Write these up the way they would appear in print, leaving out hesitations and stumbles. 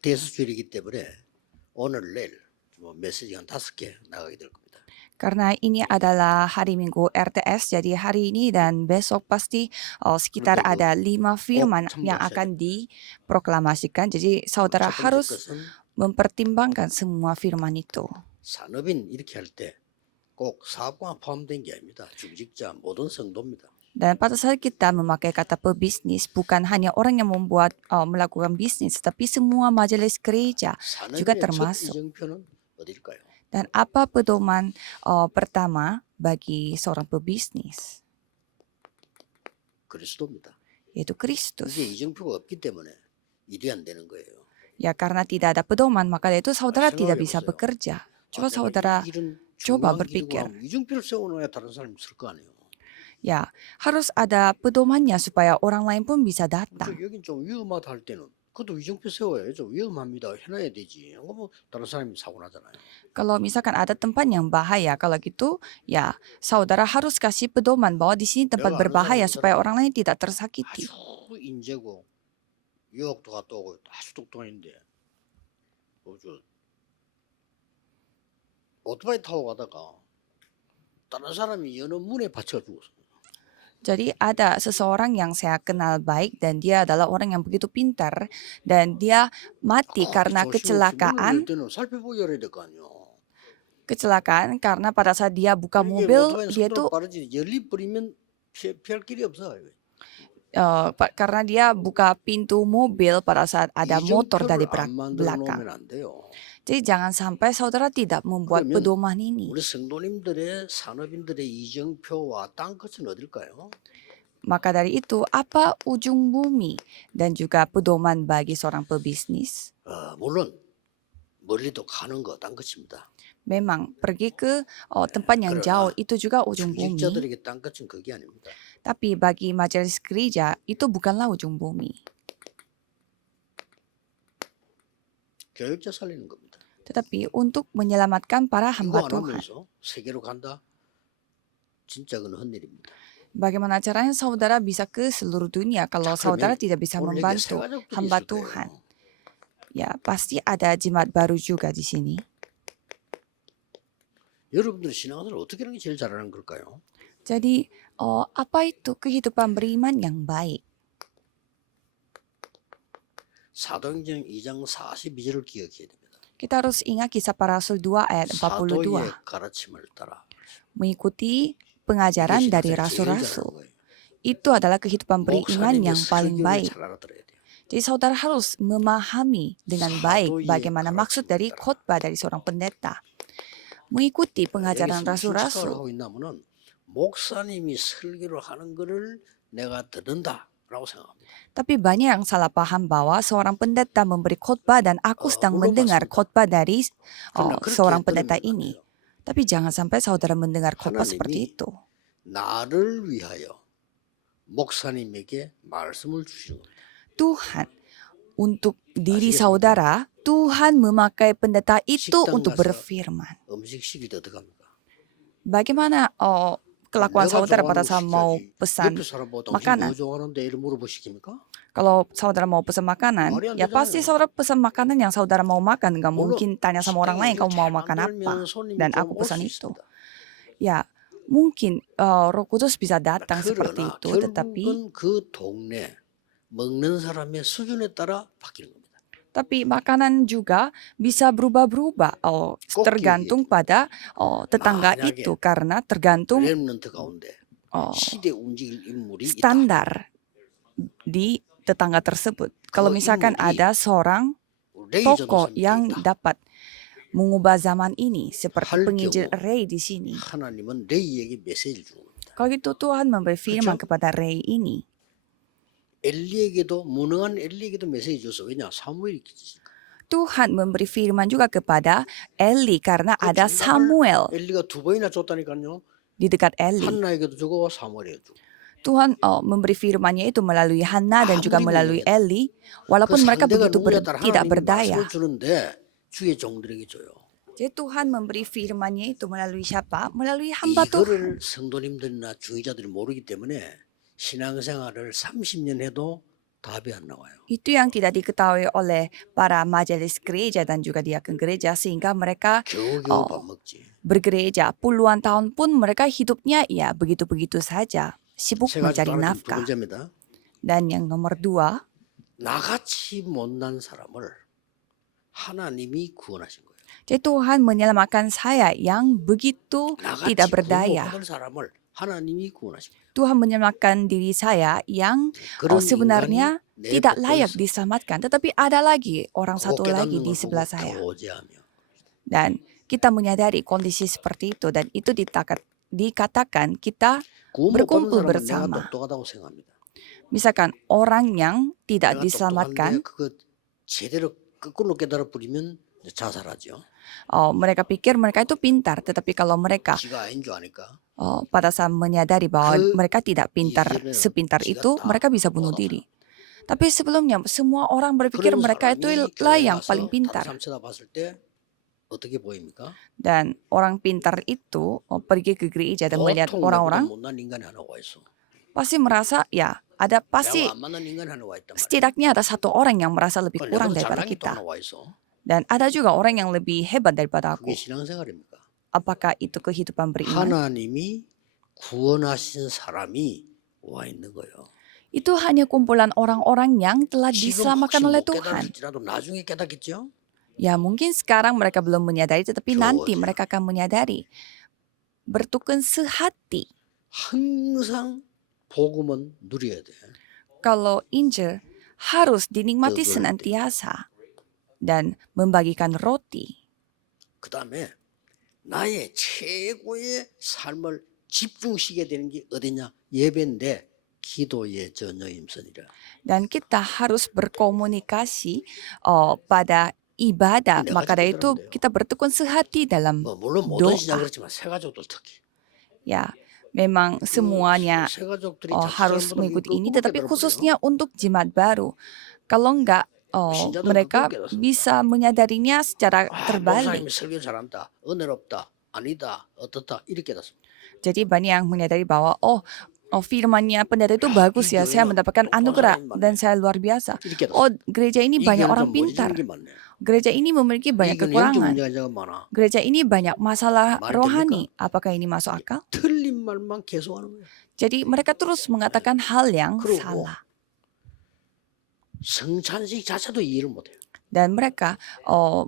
대수주일이기 때문에 오늘 내일 뭐 메시지가 한 5개 나가게 될 겁니다. Karena ini adalah hari Minggu RTS, jadi hari ini dan besok pasti sekitar 그런데 ada 5 firman yang 참고하셔야 akan diproklamasikan. Jadi saudara 첫 번째 harus 것은 mempertimbangkan semua firman itu. 산업인 이렇게 할 때 꼭 사업과 포함된 게 아닙니다. 중직자 모든 성도입니다. Dan pada saat kita memakai kata pebisnis, bukan hanya orang yang melakukan bisnis, tapi semua majelis gereja juga 산업인의 첫 termasuk. 이정표는 어딜까요? Dan apa pedoman pertama bagi seorang pebisnis? 그리스도입니다. Yaitu Kristus. 이게 이정표가 없기 때문에 일이 안 되는 거예요. Ya karena tidak ada pedoman, maka itu saudara tidak 생각해 bisa 보세요. bekerja. Coba 내가 saudara 이 일은 coba 중요한 berpikir. 길이고 이정표를 세워놓아야 다른 사람이 쓸 거 아니에요. Ya, harus ada pedomannya supaya orang lain pun bisa datang. 여긴 좀 위험하다 할 때는 그것도 이정표 세워야죠. 위험합니다. 해놔야 되지. 뭐 다른 사람이 사고 나잖아요. Kalau misalkan ada tempat yang bahaya, kalau gitu ya saudara harus kasih pedoman bahwa di sini tempat berbahaya supaya orang lain tidak tersakiti. 아주 인재고 유학도 갔다 오고 아주 똑똑한데 오토바이 타고 가다가 다른 사람이 여는 문에 받쳐 죽었어. Jadi ada seseorang yang saya kenal baik dan dia adalah orang yang begitu pintar dan dia mati karena kecelakaan. 살펴보여야 될 거 아니에요. Kecelakaan karena pada saat dia buka mobil dia tuh 열리 버리면 피할 길이 없어. karena dia buka pintu mobil pada saat ada motor dari belakang. Jadi jangan sampai saudara tidak membuat pedoman ini. 우리 성도님들의 산업인들의 이정표와 땅끝은 어딜까요? Maka dari itu apa ujung bumi dan juga pedoman bagi seorang pebisnis? 물론 멀리도 가는 거 땅끝입니다. Memang pergi ke tempat yang jauh itu juga ujung bumi. 중직자들에게 땅끝은 그게 아닙니다. Tapi bagi majelis gereja itu bukanlah ujung bumi. 교역자 살리는 겁니다. Tetapi untuk menyelamatkan para hamba 이거 안 Tuhan. 하면서 세계로 간다? 진짜 그건 헛일입니다. Bagaimana caranya saudara bisa ke seluruh dunia kalau saudara tidak bisa membantu hamba Tuhan? Ya, pasti ada jimat baru juga di sini. 여러분들 신앙생활을 어떻게 하는 게 제일 잘하는 걸까요? Jadi, apa itu kehidupan beriman yang baik? 사도행전 2장 42절을 기억해야 됩니다. Kita harus ingat kisah para rasul 2 ayat 42. 사도의 가르침을 따라. Mengikuti pengajaran dari rasul-rasul. Itu adalah kehidupan beriman yang paling baik. Jadi saudara harus memahami dengan baik bagaimana maksud dari khotbah dari seorang pendeta. Mengikuti pengajaran rasul-rasul. 목사님이 설교를 하는 것을 내가 듣는다라고 생각합니다. Tapi banyak yang salah paham bahwa seorang pendeta memberi khotbah dan aku sedang mendengar khotbah dari seorang pendeta ini. Tapi jangan sampai saudara mendengar khotbah seperti itu. 나를 위하여 목사님에게 말씀을 주시는 겁니다. Tuhan untuk diri saudara, Tuhan memakai pendeta itu untuk berfirman. 음식식이 어떡합니까? Bagaimana kelakuan saudara pada saat mau pesan makanan? Kalau saudara mau pesan makanan, ya pasti saudara pesan makanan yang saudara mau makan. Nggak mungkin tanya sama orang lain kamu mau makan apa. Dan aku pesan itu. Ya, mungkin Roh Kudus bisa datang seperti itu, tetapi 먹는 사람의 수준에 따라 바뀌는 겁니다. tapi makanan juga bisa berubah-berubah tergantung pada tetangga itu karena tergantung standar di tetangga tersebut. Kalau misalkan ada seorang tokoh yang dapat mengubah zaman ini seperti penginjil Ray di sini. Kalau gitu Tuhan memberi firman kepada Ray ini. 엘리에게도 무능한 엘리에게도 메시지 줬어. 왜냐? 사무엘이 Tuhan memberi firman juga kepada Eli karena ada Samuel 엘리가 2번이나 줬다니까요. di dekat Eli. 한나에게도 주고 사무엘에게도 주고. Tuhan memberi firman-Nya itu melalui Hana dan juga melalui Eli, walaupun mereka begitu tidak berdaya. Jadi Tuhan memberi firman-Nya itu melalui siapa? Melalui hamba Tuhan. 성도님들이나 주의자들이 모르기 때문에 신앙생활을 30년 해도 답이 안 나와요. Itu yang tidak diketahui oleh para majelis gereja dan juga diaken gereja sehingga mereka 겨우겨우 밥 먹지. bergereja puluhan tahun pun mereka hidupnya ya begitu-begitu saja, sibuk 세 가지 mencari 또 하나 두 nafkah. 번째입니다. Dan yang nomor 2, 나같이 못난 사람을 하나님이 구원하신 거예요. jadi Tuhan menyelamatkan saya yang begitu tidak 나같이 구원 못 berdaya. 받을 사람을 하나님이 구원하신 거예요. Tuhan menyelamatkan diri saya yang 그런 sebenarnya 인간이 내 tidak 곁에 layak 있어. diselamatkan. Tetapi ada lagi, orang 그거 satu lagi 깨닫는 di 걸 보고 sebelah saya. 교제하며 Dan kita menyadari kondisi seperti itu dan itu dikatakan kita 구원 못 받은 berkumpul 사람은 내가 bersama. 똑똑하다고 생각합니다. Misalkan orang yang tidak 내가 똑똑한데 diselamatkan, 그거 제대로 거꾸로 깨달아 버리면 자살하죠. mereka pikir mereka itu pintar, tetapi kalau mereka 지가 아닌 줄 아니까. pada saat menyadari bahwa 그 mereka tidak pintar 이전에는 sepintar 지가 itu, 다 mereka bisa bunuh 못하다. diri. Tapi sebelumnya semua orang berpikir 그런 mereka itu 사람이 lah 교회 yang paling 와서 pintar. 다른 사람 쳐다봤을 때 어떻게 보입니까? Dan orang pintar itu pergi ke gereja dan melihat 보통 나보다 orang-orang 못난 인간이 하나 와 있어. pasti merasa ya ada pasti 내가 안 만난 인간이 하나 와 있단 말이야. setidaknya ada satu orang yang merasa lebih 그걸 kurang 내보다 daripada 잘난 게 또 kita. 하나 와 있어. Dan ada juga orang yang lebih hebat daripada 그게 aku. 신앙생활입니까? Apakah itu kehidupan beriman? 하나님이 구원하신 사람이 와 있는 거예요. Itu hanya kumpulan orang-orang yang telah 지금 혹시 diselamatkan oleh 못 Tuhan. 깨달을지라도 나중에 깨닫겠죠? Ya mungkin sekarang mereka belum menyadari, tetapi nanti 교제. mereka akan menyadari. Bertukun sehati. 항상 복음은 누려야 돼. Kalau Injil harus dinikmati 떡을 senantiasa dan membagikan roti. 그 다음에 나의 최고의 삶을 집중시켜야 되는 게 어디냐? 예배인데 기도의 전혀임선이라. Dan kita harus berkomunikasi pada ibadah. 내가 Maka dari 직접 itu 들었는데요. kita bertekun sehati dalam 뭐 물론 모든 신앙 doa. 그렇지만 새가족들 특히. Ya, memang semuanya 새가족들이 harus mengikuti ini, tetapi 깨달아버려요. khususnya untuk jemaat baru. Kalau enggak, 신자들은 mereka 그걸 깨닫습니다. bisa menyadarinya secara terbalik. 목사님이 설교 잘한다, 은혜롭다, 아니다, 어떻다 이렇게 깨닫습니다. Jadi banyak yang menyadari bahwa firmannya pendeta itu bagus ya, saya mendapatkan anugerah dan saya luar biasa. 이렇게 깨닫습니다. Oh, gereja ini 이 banyak 교회는 orang 좀 머리 pintar. 게 많네요. Gereja ini memiliki banyak 이건 영적 kekurangan. 문제가 많아. Gereja ini banyak masalah 말이 rohani. Apakah ini masuk akal? 틀린 말만 계속하는 거예요. Jadi mereka terus mengatakan hal yang 그러고 salah. 성찬식 자체도 이해를 못해요. Dan mereka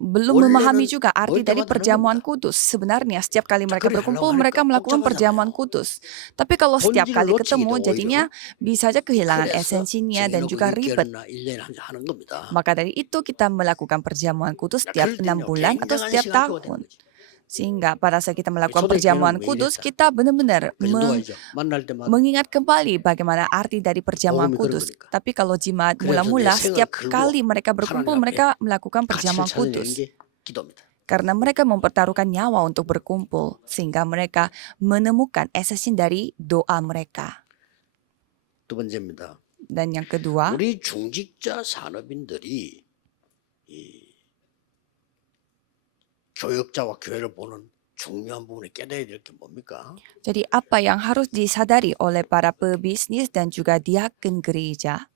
belum 원래는 memahami juga arti 뭘 dari 때마다 perjamuan 하는 kudus. Sebenarnya setiap kali mereka 그래 berkumpul, 하려고 mereka 하니까 melakukan 복잡하잖아요. perjamuan kudus. Tapi kalau setiap 본질을 kali 놓치기도 ketemu, 오히려. jadinya bisa saja kehilangan 그래서 esensinya dan juga 정해놓고 ribet. 6개월이나 1년에 하는 겁니다. Maka dari itu kita melakukan perjamuan kudus 야, setiap 그럴 6 때는요, bulan atau 굉장한 setiap 시간표가 되는 tahun. 거지. Sehingga pada saat kita melakukan 초대교회는 perjamuan 매일 kudus, 했다. kita benar-benar 그 정도 알죠. 만날 때마다 mengingat kembali bagaimana arti dari perjamuan 복음이 kudus. 그런 거니까. Tapi kalau jemaat 그래서 mula-mula, 내 생을 setiap 걸고 kali mereka berkumpul, 하나님 앞에 mereka melakukan 가치를 perjamuan 찾아내는 kudus. 게 기도입니다. Karena mereka mempertaruhkan nyawa untuk berkumpul. Sehingga mereka menemukan esensi dari doa mereka. 두 번째입니다. Dan yang kedua, 우리 중직자 산업인들이 이 교역자와 교회를 보는 중요한 부분에 깨달아야 될 게 뭡니까? jadi apa yang harus disadari oleh para pebisnis dan juga diaken gereja?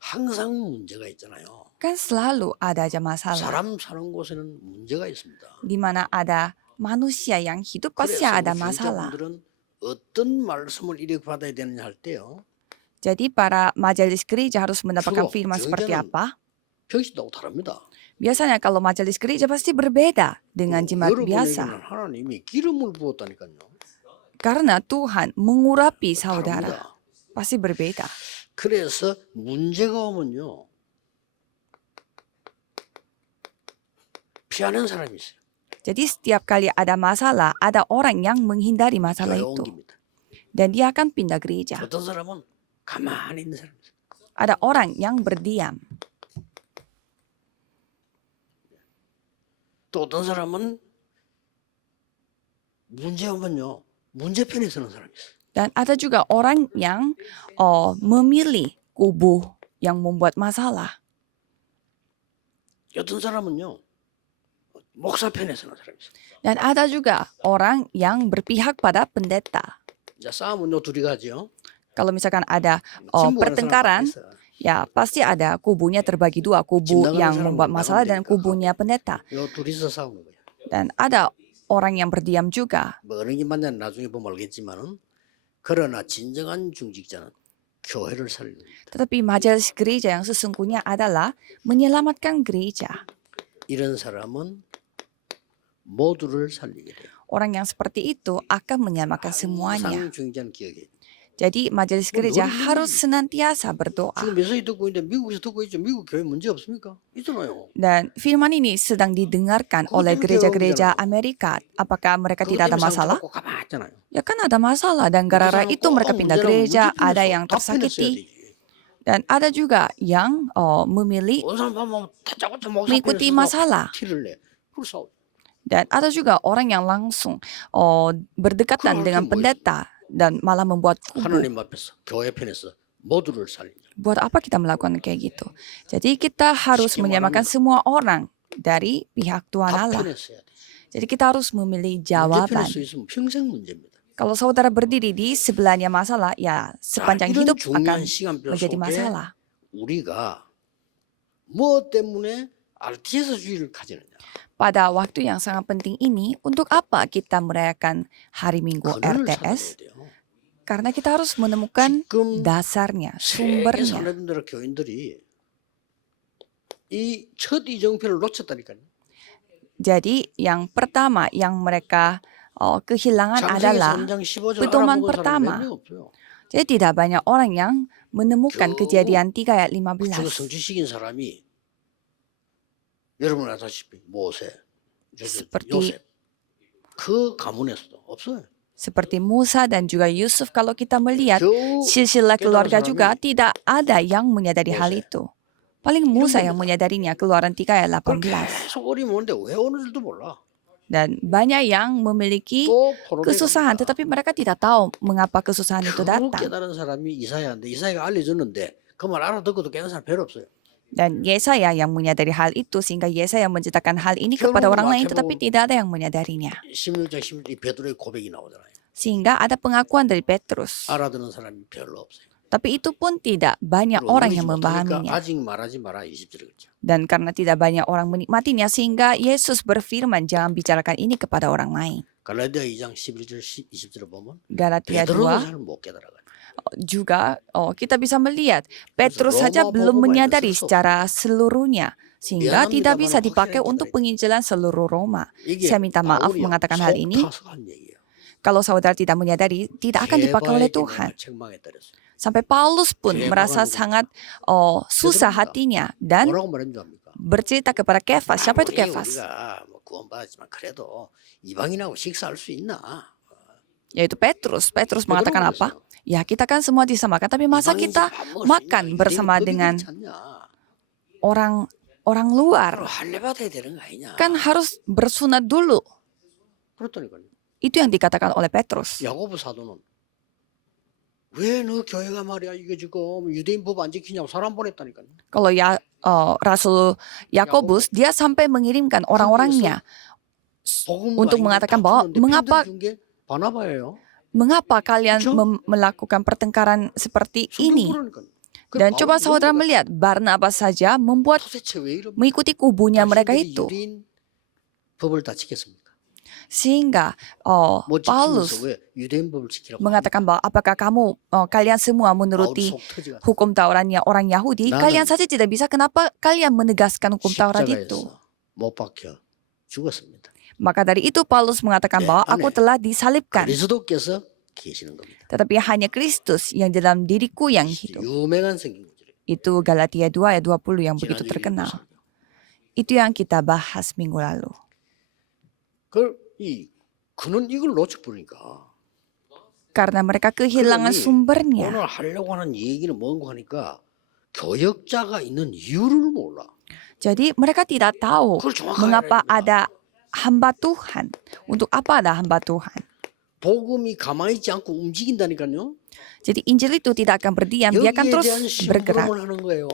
항상 문제가 있잖아요. Kan selalu ada aja masalah. 사람 사는 곳에는 문제가 있습니다. Di mana ada manusia yang hidup pasti 그래서 ada 우리 masalah. 중직자분들은 어떤 말씀을 이렇게 받아야 되느냐 할 때요. Jadi para majelis gereja harus mendapatkan 주로 firman seperti 중직자는 apa? 병신하고 다릅니다. Biasanya kalau majelis gereja pasti berbeda dengan jemaat biasa. 여러분에게는 하나님이 기름을 부었다니까요. Karena Tuhan mengurapi saudara. 다릅니다. Pasti berbeda. 그래서 문제가 오면요. 피하는 사람이 있어요. Jadi setiap kali ada masalah, ada orang yang menghindari masalah 교회 itu. 옮깁니다. Dan dia akan pindah gereja. 어떤 사람은 가만히 있는 사람이 있어요. Ada orang yang berdiam. 또 어떤 사람은 문제 오면요. 문제편에 서는 사람이 있어요. Dan ada juga orang yang memilih kubu yang membuat masalah. 어떤 사람은요. 목사 편에 서는 사람이 있어요. Dan ada juga orang yang berpihak pada pendeta. 이제 싸움은 요 둘이 가죠. Kalau misalkan ada 진보하는 pertengkaran, 사람 있어. ya pasti ada kubunya terbagi dua, kubu 진당하는 yang 사람은 membuat masalah dan 나가면 되니까 kubunya pendeta. 요 둘이서 싸우는 거야. Dan ada orang yang berdiam juga. 뭐 어느 게 맞냐는 나중에 보면 알겠지만은 그러나 진정한 중직자는 교회를 살리는 거다. Tetapi majelis gereja yang sesungguhnya adalah menyelamatkan gereja. 이런 사람은 모두를 살리게 돼요. Orang yang seperti itu akan menyelamatkan semuanya. 항상 중직자는 기억해. Jadi majelis gereja harus senantiasa berdoa. 지금 메시지 듣고 있는데 미국에서 듣고 있죠. 미국 교회 문제 없습니까? 있잖아요. Dan firman ini sedang didengarkan oleh gereja-gereja Amerika. Apakah mereka 그것 tidak ada 때문에 masalah? 상처받고 가봤잖아요. Ya kan ada masalah dan gara-gara itu mereka pindah gereja, ada yang tersakiti. Dan ada juga yang memilih mengikuti masalah. 티를 내. 그걸 싸워. Dan ada juga orang yang langsung berdekatan dengan pendeta dan malah membuat kubu. 하나님 앞에서 교회 편에서 모두를 살리는. Buat apa kita melakukan kayak gitu? Jadi kita harus menyamakan semua orang dari pihak Tuhan 다 Allah. 편에서 해야 돼. Jadi kita harus memilih 문제 jawaban. 편에서 있으면 평생 문제입니다. Kalau saudara berdiri di sebelahnya masalah, ya sepanjang 이런 hidup 중요한 akan 시간표 menjadi 속에 masalah. 우리가 뭐 때문에 RTS주의를 가지느냐. Pada waktu yang sangat penting ini, untuk apa kita merayakan hari Minggu 근원을 RTS? 찾아내야 돼요. Karena kita harus menemukan 지금 dasarnya, 세계 sumbernya. 산업인들과 교인들이 이 첫 이정표를 놓쳤다니까요. Jadi yang pertama yang mereka kehilangan 장세기 adalah 3장 15절 pedoman 알아먹은 사람 pertama. 몇 명 없어요. Jadi tidak banyak orang yang menemukan 겨우 kejadian 3 ayat 그쪽에 15. 성취시킨 사람이 여러분 아다시피 모세, Seperti 요셉 그 가문에서도 없어요. seperti Musa dan juga Yusuf, kalau kita melihat 겨우 silsilah keluarga 깨달은 juga 사람이 tidak ada yang menyadari hal 모세. itu. Paling Musa yang 겁니다. menyadarinya, Keluaran 3 ayat 그걸 18. 계속 어리면 오는데 왜 오는 줄도 몰라. Dan banyak yang memiliki 또 포로되어 kesusahan, 갑니다. tetapi mereka tidak tahu mengapa kesusahan itu 겨우 datang. 깨달은 사람이 이사야인데 이사야가 알려줬는데 그 말 알아듣고도 깨달은 사람 별로 없어요. Dan Yesaya yang menyadari hal itu, sehingga Yesaya menceritakan hal ini kepada 결국 orang lain, 마태복음 tetapi tidak ada yang menyadarinya. 16장 16절 베드로의 고백이 나오잖아요. Sehingga ada pengakuan dari Petrus. 알아듣는 사람이 별로 없어요. Tapi itu pun tidak banyak 그리고 orang 누리지 yang 못하니까 memahaminya. 아직 말하지 마라 20절에 그렇죠. Dan karena tidak banyak orang menikmatinya, sehingga Yesus berfirman, jangan bicarakan ini kepada orang lain. 갈라디아 2장 11절 20절에 보면 Galatia 베드로도 2 잘 못 깨달아가지고 juga kita bisa melihat Petrus saja Roma belum Bobo menyadari Minus secara seluruhnya, sehingga tidak bisa 미안합니다만 dipakai 확실하게 untuk 깨달아야 penginjilan seluruh Roma. 이게 Saya minta maaf 바울이 mengatakan hal ini. 속타서한 얘기예요. Kalau saudara tidak menyadari, tidak akan dipakai oleh Tuhan. 책망했다 그랬어요. Sampai Paulus pun Kebanyakan merasa itu. sangat susah hatinya dan 뭐라고 말했는 줄 압니까? bercerita kepada Kefas. Siapa itu 아무리 Kefas? 우리가 뭐 구원받았지만 그래도 이방인하고 식사할 수 있나? Yaitu Petrus. Petrus mengatakan 베드로가 apa? 그랬어요. Ya, kita kan semua disamakan, tapi masa 이방인 kita 밥 먹을 수 makan 있냐? bersama 유대인 dengan 법이 그렇지 않냐? orang luar? 바로 할례받아야 되는 거 아니냐? Kan harus bersunat dulu. 그렇다니까요. Itu yang dikatakan oleh Petrus. 야고보 사도는 왜 너 교회가 말이야 이게 지금 유대인 법 안 지키냐고 사람 보냈다니까요. Kalau Rasul Yakobus, dia sampai mengirimkan orang-orangnya untuk mengatakan bahwa mengapa kalian melakukan pertengkaran seperti ini. Dan coba saudara melihat, Barnabas saja mengikuti kubunya mereka itu. Sehingga Paulus mengatakan bahwa apakah kalian semua menuruti hukum Tauratnya orang Yahudi? Kalian saja tidak bisa, kenapa kalian menegaskan hukum Taurat itu? Maka dari itu Paulus mengatakan bahwa aku telah disalibkan. Tetapi hanya Kristus yang dalam diriku yang hidup. Itu Galatia 2 ayat 20 yang begitu terkenal. Itu yang kita bahas minggu lalu. 그는 이걸 놓쳐버리니까. Karena mereka kehilangan sumbernya. 오늘 하려고 하는 얘기는 뭔가 하니까 교역자가 있는 이유를 몰라. Jadi mereka tidak tahu mengapa ada hamba Tuhan. Untuk apa ada hamba Tuhan? 복음이 가만히 있지 않고 움직인다니까요. Jadi Injil itu tidak akan berdiam, dia akan 여기에 terus 대한 bergerak. 심부름을 하는 거예요.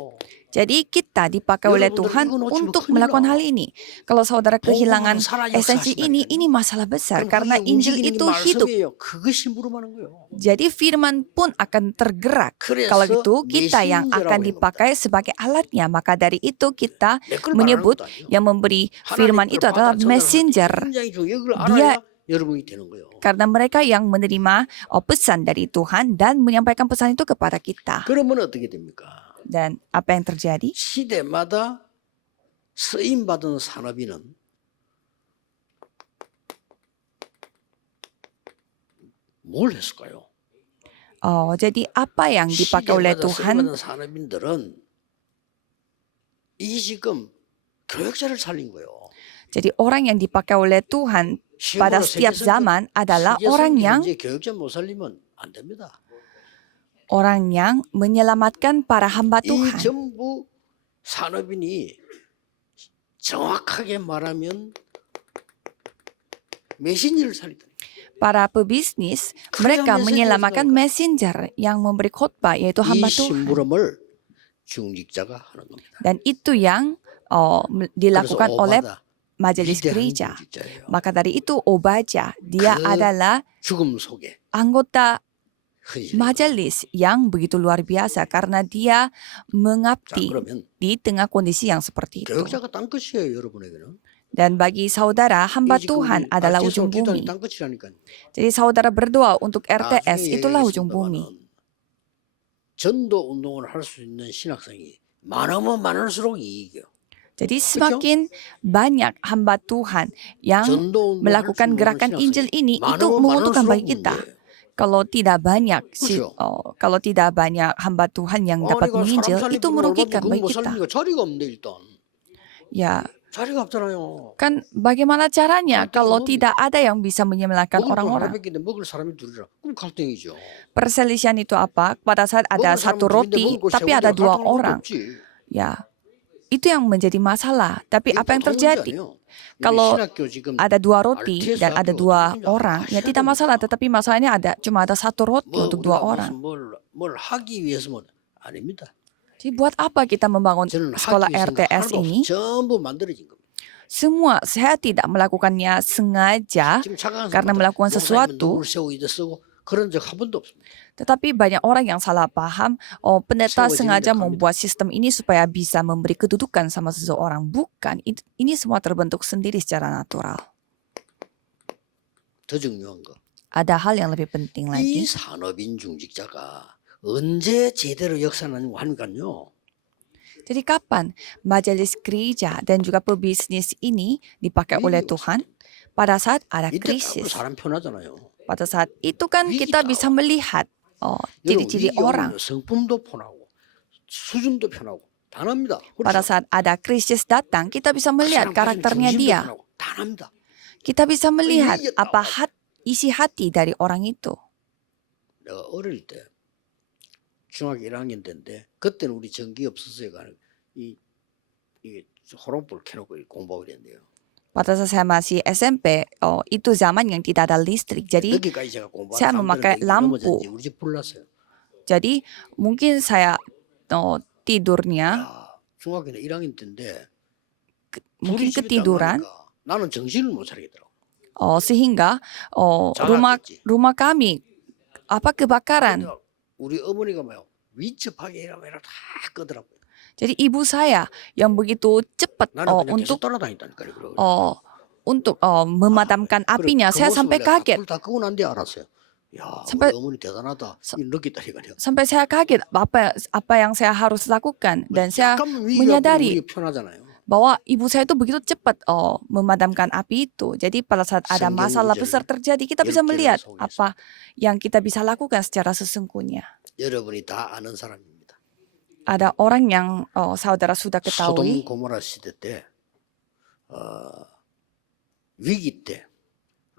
Jadi kita dipakai oleh 여러분들 Tuhan 이거 놓치면 untuk 큰일 melakukan 나. hal ini. Kalau saudara kehilangan 복음은 살아 esensi ini 역사하신다니까요. masalah besar 그럼 karena 그게 Injil 움직이는 게 itu hidup. 말씀이에요. 그것이 심부름하는 거예요. Jadi firman pun akan tergerak. 그래서 Kalau gitu kita yang 메신저라고 akan 하는 dipakai sebagai alatnya. Maka dari itu kita 내 걸 말하는 menyebut 것도 아니에요. yang memberi firman 하나님 itu 걸 adalah 받아 전하는 messenger. 굉장히 중요해요. 이걸 Dia 알아야 여러분이 되는 거예요. karena mereka yang menerima pesan dari Tuhan dan menyampaikan pesan itu kepada kita. 그러면 어떻게 됩니까? Dan apa yang terjadi? 시대마다 쓰임받은 산업인은 뭘 했을까요? Jadi apa yang dipakai oleh 시대마다 Tuhan? 쓰임받은 산업인들은 이 지금 교역자를 살린 거예요. Jadi orang yang dipakai oleh Tuhan pada setiap zaman adalah orang yang 교역자 못 살리면 안 됩니다. menyelamatkan para hamba 이 Tuhan. 전부 산업인이 정확하게 말하면 메신저를 살리다. Para pebisnis, mereka menyelamatkan messenger yang memberi khotbah yaitu 이 hamba Tuhan. 심부름을 중직자가 하는 겁니다. Dan itu yang dilakukan oleh majelis 위대한 gereja. 중직자예요. Maka dari itu Obaja, dia adalah 죽음 속에 anggota 헌신을 majelis yang begitu luar biasa karena dia 자, mengabdi 그러면 di tengah kondisi yang seperti itu. 교역자가 땅 끝이에요, 여러분에게는. Dan bagi saudara, hamba 이 지금 Tuhan 우리 adalah RTS ujung 기도하는 bumi. 땅 끝이라니까요. Jadi saudara berdoa untuk RTS, 나중에 itulah ujung bumi. 얘기하겠습니다마는 전도 운동을 할 수 있는 신학생이 많으면 많을수록 이익이요. Jadi semakin banyak hamba Tuhan yang 전도 운동을 melakukan 할수 gerakan 있는 Injil 신학생이 ini itu 많으면 menguntungkan 많을수록 bagi kita. 문제예요. Kalau tidak banyak 그렇죠. kalau tidak banyak hamba Tuhan yang dapat 아니가 menginjil, 사람 itu 살리면 merugikan 그거 bagi 못 kita. 살리니까 자리가 없네 일단. Ya, 자리가 없잖아요. kan bagaimana caranya 갈등이 kalau 뭡니까? tidak ada yang bisa menyelamatkan 먹을 거 orang-orang? 하나밖에 먹을 사람이 둘이라. 그럼 갈등이죠. Perselisihan itu apa? Pada saat ada 먹을 satu 사람은 둘인데 roti, 먹을 거 tapi 세우고 ada dua 갈등할 것도 orang. 없지. Ya, itu yang menjadi masalah. Tapi 이게 apa yang 보통 문제 terjadi? 아니에요. 우리 Kalau 신학교 지금 ada dua roti RTS dan ada 학교 dua 어떻게 orang, ya 하셔야 tidak 됩니다. masalah. Tetapi masalahnya cuma ada satu roti 뭐 untuk dua 우리가 orang. 무슨 뭘 하기 위해서는 아닙니다. Jadi buat apa kita membangun 저는 sekolah 하기 위해서는 RTS 하나도 ini? 없어. 전부 만들어진 겁니다. Semua saya tidak melakukannya sengaja 지금 차강한 karena 사람마다 melakukan 목사님은 sesuatu. 누구를 세우고 이래 쓰고 그런 적 한 번도 없습니다. Tetapi banyak orang yang salah paham, pendeta sengaja membuat sistem ini supaya bisa memberi kedudukan sama seseorang. Bukan, ini semua terbentuk sendiri secara natural. 더 중요한 거. Ada hal yang lebih penting 이 lagi. 산업인 중직자가 언제 제대로 역사하는 하니까요. Jadi kapan majelis gereja dan juga pebisnis ini dipakai oleh Tuhan? Pada saat ada 이때 따로 krisis. 사람 편하잖아요. Pada saat itu kan kita bisa melihat ciri-ciri orang. 성품도 편하고 수준도 편하고 다 납니다. Pada saat ada krisis datang, kita bisa melihat karakternya dia. 다 납니다. Kita bisa melihat apa isi hati dari orang itu. 내가 어릴 때 중학교 1학년 때인데 그때는 우리 전기 없었어요. 이게 호롱불 켜놓고 공부하고 그랬는데요. Pada saat saya masih SMP, itu zaman yang tidak ada listrik. Jadi 늦게까지 제가 공부하다 saya memakai lampu. 우리 집 불났어요. Jadi mungkin saya tidurnya 야, 중학교 1학년 때인데 mungkin 불이 집에 딱 ketiduran, 나니까 나는 정신을 못 차리겠더라고. sehingga rumah kami kebakaran. 그러니까 우리 어머니가 뭐요 위급하게 해라 다 끄더라고요. Jadi ibu saya yang begitu cepat 나는 그냥 계속 untuk 따라다녔다니까요. memadamkan apinya. Saya sampai kaget. 다 끄고 난 뒤에 알았어요. 야, sampai 우리 어머니 대단하다. 느꼈다니까요. sampai saya kaget apa yang saya harus lakukan dan saya 잠깐만 위기가 menyadari 우리 편하잖아요. bahwa ibu saya itu begitu cepat memadamkan api itu. Jadi pada saat ada masalah besar terjadi, kita bisa melihat apa yang kita bisa lakukan secara sesungguhnya. 여러분이 다 아는 사람입니다. Ada orang yang saudara sudah ketahui. 소돔 고모라 시대 때 위기 때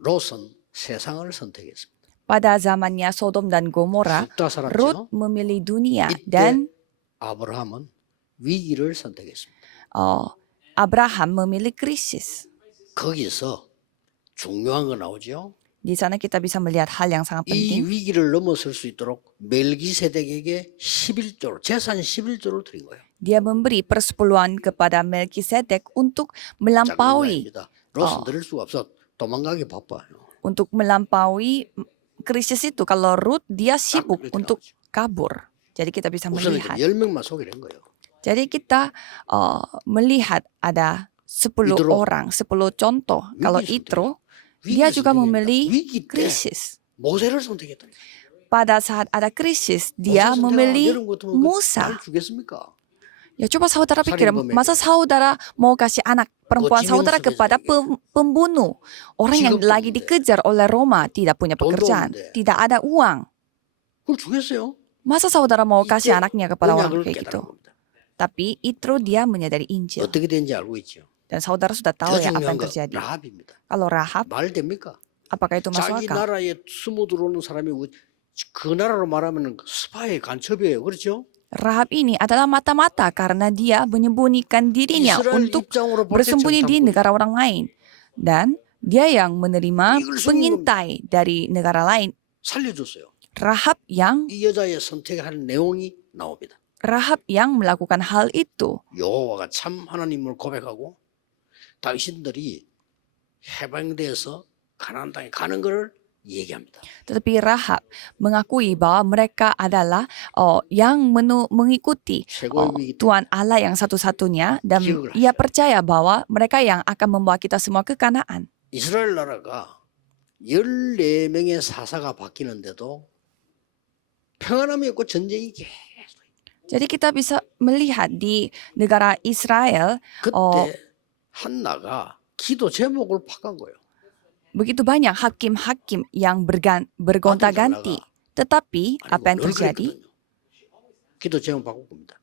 롯은 세상을 선택했습니다. Pada zamannya Sodom dan Gomora, 죽다 살았죠. Ruth memilih dunia 이때 dan 아브라함은 위기를 선택했습니다. Abraham memilih krisis. 거기서 중요한 거 나오죠. Di sana kita bisa melihat hal yang sangat 이 penting. 위기를 넘어설 수 있도록 멜기세덱에게 11조를 재산 11조를 드린 거예요. Dia memberi persepuluhan kepada Melkisedek untuk 작은 melampaui 나라입니다. 롯은 들을 수가 없어. 도망가기 바빠요. krisis itu. Kalau Ruth dia sibuk 이렇게 untuk kabur. Jadi kita bisa 우선은 melihat. 10명만 소개를 한 거예요. Jadi kita melihat ada 10 Yitro. orang, 10 contoh. Kalau 위기 Yitro, 위기 dia juga 선택입니다. memilih 위기 때 krisis. 모세를 선택했다. Pada saat ada krisis, dia 모세 memilih 선택하면 여러분 같으면 Musa. 날 주겠습니까? Ya coba saudara pikir, 살인범에게. masa saudara mau kasih anak perempuan 지명 saudara kepada 수배자에게. pembunuh? Orang yang 직업도 lagi 없는데. dikejar oleh Roma, tidak punya 돈도 pekerjaan, 없는데. tidak ada uang. 그걸 주겠어요? Masa saudara mau 이때 kasih anaknya kepada orang 언약을 kayak gitu? 깨달은 겁니다. Tapi Yitro dia menyadari Injil. 어떻게 된지 알고 있죠. Dan saudara sudah tahu 더 ya apa 중요한 yang 건 terjadi. 라합입니다. Kalau Rahab, 말 됩니까? apakah itu masuk 자기 akal? 나라에 숨어 들어오는 사람이 그 나라로 말하면 스파이 간첩이에요. 그렇죠? Rahab ini adalah mata-mata karena dia menyembunyikan dirinya 이스라엘 untuk 입장으로 볼 때 bersembunyi di 정탐꾼. negara orang lain. Dan dia yang menerima 이걸 숨긴 pengintai dari negara lain. 살려줬어요. Rahab yang 이 여자의 선택하는 내용이 나옵니다. melakukan hal itu. 여호와가 참 하나님을 고백하고 당신들이 해방돼서 가나안 땅에 가는 것을 얘기합니다. Tetapi Rahab mengakui bahwa mereka adalah yang mengikuti 최고의 위기 때 Tuhan Allah yang satu-satunya dan 기억을 ia 하셔야 percaya bahwa mereka yang akan membawa kita semua ke Kanaan. 이스라엘 나라가 14명의 사사가 바뀌는데도 평안함이 없고 전쟁이 계속. Jadi kita bisa melihat di negara Israel 그때 한나가 기도 제목을 바꾼 거예요. begitu banyak hakim-hakim yang bergonta-ganti. Tetapi 아니, apa yang 늘 terjadi? 그랬거든요. 기도 제목 바꿀 겁니다.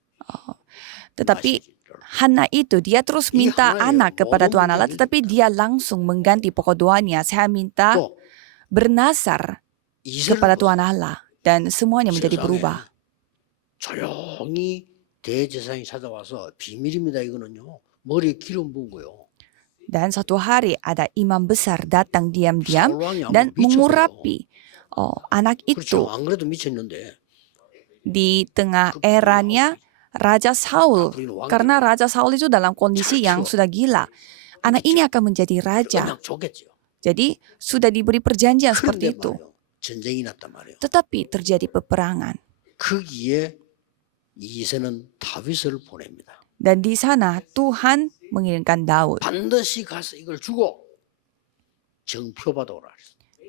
Tetapi 아시죠? Hana itu dia terus Ini minta Hana ya, anak kepada momen Tuhan Allah, menjadi tetapi dia langsung mengganti pokok doanya. Saya minta 또 bernasar 이스라엘 kepada Tuhan Allah dan semuanya menjadi 세상에 berubah. 조용히 대제사장이 찾아와서 비밀입니다. 이거는요. 머리에 기름 부은 거요. Dan suatu hari ada imam besar datang diam-diam 사울왕이 dan 아마 미쳤어요. mengurapi anak 그렇죠. itu. 안 그래도 미쳤는데 Di tengah eranya Raja Saul, karena Raja Saul itu dalam kondisi yang sudah gila. Anak ini akan menjadi raja. 그냥 줬겠죠. Jadi sudah diberi perjanjian 그런데 seperti itu. 말이요. 전쟁이 났단 말이에요. Tetapi terjadi peperangan. 거기에 이세는 다윗을 보냅니다. Dan di sana Tuhan mengirimkan Daud. 반드시 가서 이걸 주고 정표 받아오라.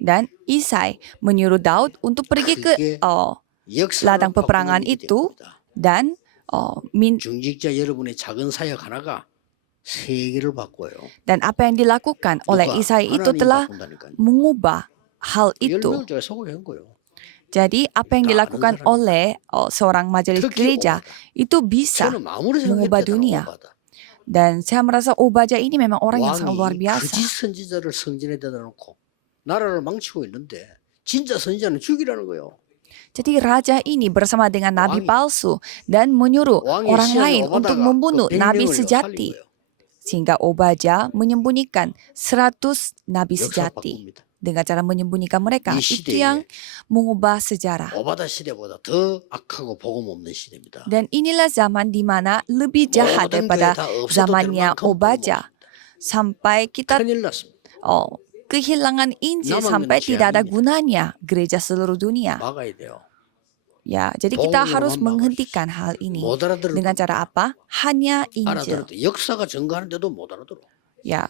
Dan Isai menyuruh Daud untuk pergi ke 그게 ladang peperangan itu dan 중직자 여러분의 작은 사역 하나가 세계를 바꿔요. dan apa yang dilakukan oleh 누가? Isai itu 하나님이 telah 바꾼다니까요. mengubah hal itu. 10명을 제가 소개한 거예요. Jadi apa yang 다 dilakukan 아는 사람. oleh seorang majelis 특히 gereja 오바다. itu bisa 저는 아무리 mengubah 생각해도 dunia. 오바다. Dan saya merasa Obadya ini memang orang yang sangat luar 왕이 biasa. 거짓 선지자를 성전에 대다 놓고 나라를 망치고 있는데 진짜 선지자는 죽이라는 거예요. Jadi raja ini bersama dengan nabi 왕이- palsu dan menyuruh 왕의 orang 시간에 lain 오바다가 untuk membunuh 그 nabi 100명을 sejati. 살린 거예요. Sehingga Obadya menyembunyikan 100 nabi 역사 sejati. 바꿉니다. Dengan cara menyembunyikan mereka. 이 Itu 시대에 yang mengubah sejarah. 오바다 시대보다 더 악하고 복음 없는 시대입니다. Dan inilah zaman di mana lebih jahat 모든 daripada 교회 다 없어도 될 zamannya 만큼 복음 Obadya. Sampai kita 큰일 났습니다. kehilangan Injil 남은 sampai 것이 tidak ada 아닙니다. gunanya gereja seluruh dunia. 막아야 돼요. Ya, jadi kita 복음으로만 harus 막을 menghentikan hal ini. 못 알아들을 Dengan cara apa? Hanya Injil. 알아들어도 역사가 증거하는데도 못 알아들어. Ya,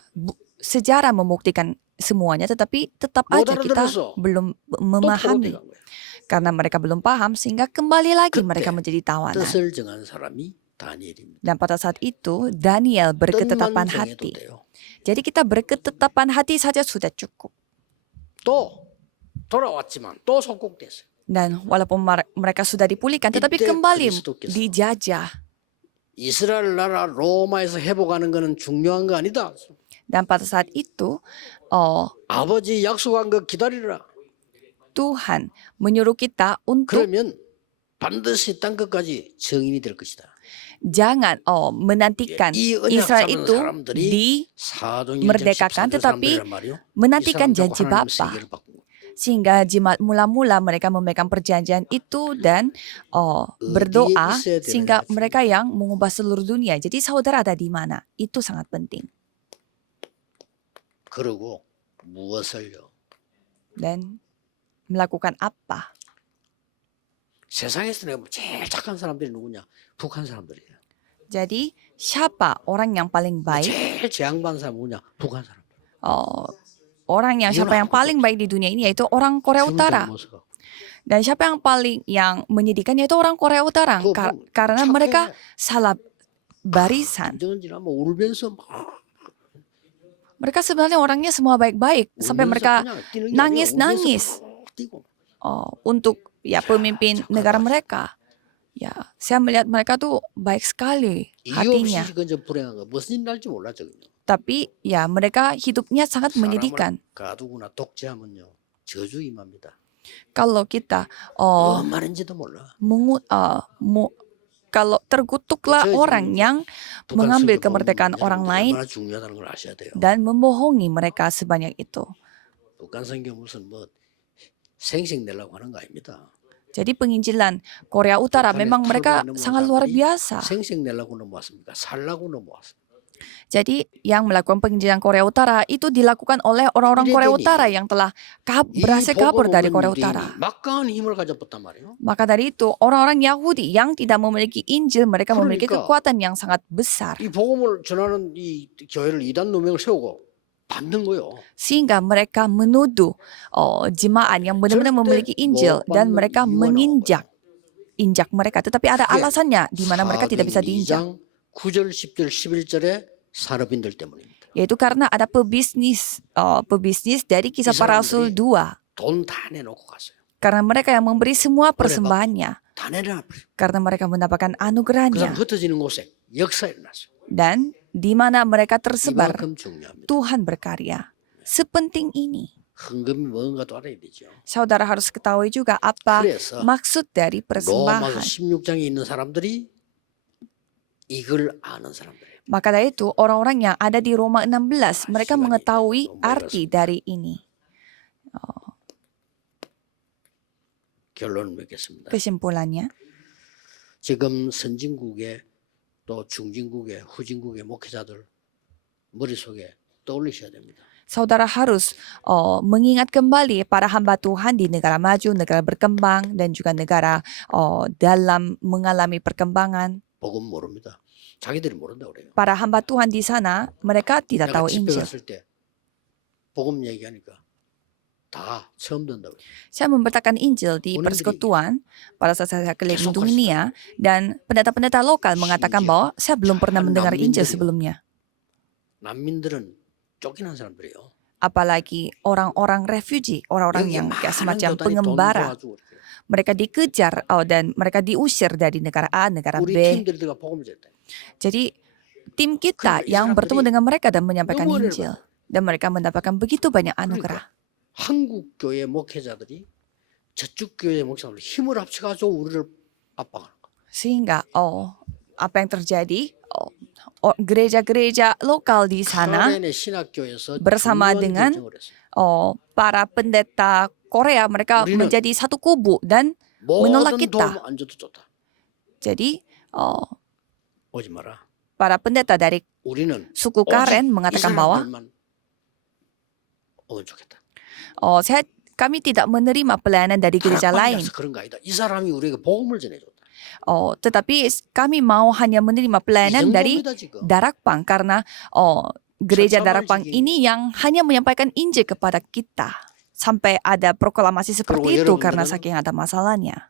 sejarah membuktikan semuanya, tetapi tetap 못 aja kita 알아들었어. belum 또 memahami. 포로돼 간 거야. Karena mereka belum paham, sehingga kembali lagi 그때 mereka menjadi tawanan. 뜻을 정한 사람이 다니엘입니다. Dan pada saat itu, Daniel berketetapan 뜻만 정해도 hati. 돼요. Jadi kita berketetapan hati saja sudah cukup. 또 돌아왔지만 또 속국됐어요. Dan walaupun mereka sudah dipulihkan, tetapi 이때 kembali 그리스도께서 dijajah. 이스라엘 나라 로마에서 회복하는 거는 중요한 거 아니다. Dan pada saat itu, 아버지 약속한 거 기다리라. Tuhan menyuruh kita untuk 그러면 반드시 땅 끝까지 정인이 될 것이다. jangan menantikan 이 언약 Israel 잡은 itu 사람들이 사도행전 dimerdekakan, 14절 tetapi 3절이란 말이요. menantikan 이 사람 janji 하나님 Bapa. 세계를 바꾼 거예요. Sehingga jemaat mula-mula mereka memegang perjanjian itu dan berdoa sehingga mereka yang mengubah seluruh dunia. Jadi saudara ada di mana? Itu sangat penting. 그러고 무엇을요? Dan melakukan apa? 세상에서 내가 제일 착한 사람들이 누구냐? 북한 사람들이에요. Jadi siapa orang yang paling baik? 제일 재앙받는 사람 누구냐? 북한 사람. Siapa yang paling baik di dunia ini yaitu orang Korea Utara. Dan siapa yang paling yang menyedihkan yaitu orang Korea Utara karena mereka salah barisan. Mereka sebenarnya orangnya semua baik-baik sampai mereka nangis-nangis untuk pemimpin negara mereka. Ya, saya melihat mereka tuh baik sekali hatinya. Tapi ya mereka hidupnya sangat menyedihkan. Kalau kita kalau terkutuklah orang yang mengambil kemerdekaan orang lain dan membohongi mereka sebanyak itu. Jadi penginjilan Korea Utara memang mereka sangat luar biasa. Jadi yang melakukan penginjilan Korea Utara itu dilakukan oleh orang-orang Korea Utara yang telah berhasil kabur dari Korea Utara. Maka dari itu orang-orang Yahudi yang tidak memiliki Injil mereka memiliki kekuatan yang sangat besar. Sehingga mereka menuduh jemaat yang benar-benar memiliki Injil dan mereka menginjak mereka. Tetapi ada alasannya di mana mereka tidak bisa diinjak. 9절, 10절, 11절에 산업인들 때문입니다. Yaitu karena ada pebisnis dari Kisah Para Rasul 2. 돈 다 내놓고 갔어요. Karena mereka yang memberi semua persembahannya. Karena mereka mendapatkan anugerahnya. 흩어지는 곳에 역사 일어났어요. Dan di mana mereka tersebar, Tuhan berkarya. Sepenting ini. 헌금이 뭔가도 알아야 되죠. Saudara harus ketahui juga apa maksud dari persembahan. 로마서 16장에 있는 사람들이 이걸 아는 사람들. Maka dari itu orang-orang yang ada di Roma 16 mereka mengetahui arti dari ini. 결론을 맺겠습니다. Kesimpulannya, 지금 선진국의 또 중진국의 후진국의 목회자들 머릿속에 떠올리셔야 됩니다. saudara harus mengingat kembali para hamba Tuhan di negara maju, negara berkembang, dan juga negara dalam mengalami perkembangan. 복음 모릅니다. 자기들이 모른다 그래요. Para hamba Tuhan di sana, mereka tidak tahu Injil. 갔을 때 복음 얘기하니까 다 처음 듣는다고. Saya memberitakan Injil di persekutuan pada saat saya keliling dunia, dan pendeta-pendeta lokal mengatakan bahwa saya belum pernah mendengar Injil sebelumnya. 난민들은 쫓기는 사람들이에요. Apalagi orang-orang refugee, orang-orang yang kayak semacam pengembara. Mereka dikejar dan mereka diusir dari negara A, negara B. Jadi tim kita yang bertemu dengan mereka dan menyampaikan Injil. Dan mereka mendapatkan begitu banyak anugerah. 한국 교회 목회자들이 저쪽 교회 목사들 힘을 합쳐가지고 우리를 압박하는 거. Sehingga apa yang terjadi? Gereja-gereja lokal di sana bersama dengan para pendeta Korea, mereka menjadi satu kubu dan menolak kita. Jadi para pendeta dari suku Karen mengatakan bahwa kami tidak menerima pelayanan dari gereja lain. Tetapi kami mau hanya menerima pelayanan dari Darakpang karena gereja Darakpang ini yang hanya menyampaikan Injil kepada kita. Sampai ada proklamasi seperti itu karena saking ada masalahnya.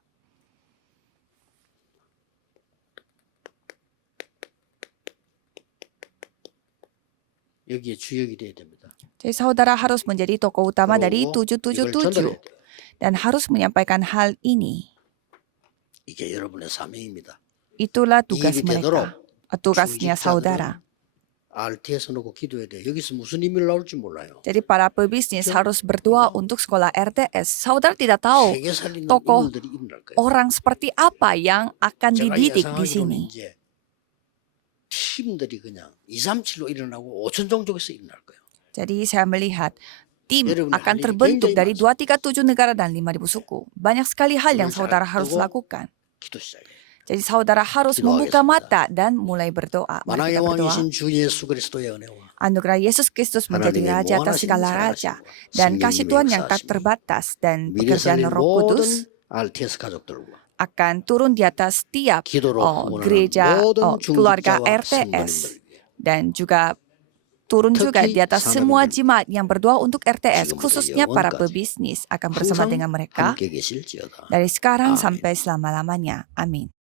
Jadi saudara harus menjadi tokoh utama dari 777 dan harus menyampaikan hal ini. Itulah tugas mereka, tugasnya saudara. Jadi para pebisnis harus berdoa untuk sekolah RTS. Saudara tidak tahu tokoh orang seperti apa yang akan dididik di sini. Jadi saya melihat tim 여러분의 akan 할 일이 terbentuk 굉장히 dari 많습니다. 237 negara dan 5.000 suku. Banyak sekali hal yang 눈을 잘 saudara harus 뜨고 lakukan. 기도 시작해. Jadi saudara harus 기도하겠습니다. membuka mata dan mulai berdoa. Mari 만왕의 kita berdoa. 왕이신 주 예수 그리스도의 은혜와 Anugerah Yesus Kristus menjadi 하나님의 Raja atas 무한하신 segala 사랑하심과 raja dan kasih 성령님의 Tuhan yang tak 역사하심이 terbatas dan 미래 pekerjaan 살릴 Roh Kudus 모든 RTS 가족들과 akan turun di atas setiap 기도로 후원하는 gereja 모든 keluarga 중직자와 RTS 성도님들에게 dan juga turun juga 특히 di atas semua 산업인들 jemaat yang berdoa untuk RTS 지금부터 khususnya para 영원까지 pebisnis akan bersama 항상 dengan mereka 함께 계실지어다. dari sekarang 아멘. sampai selama-lamanya. Amin.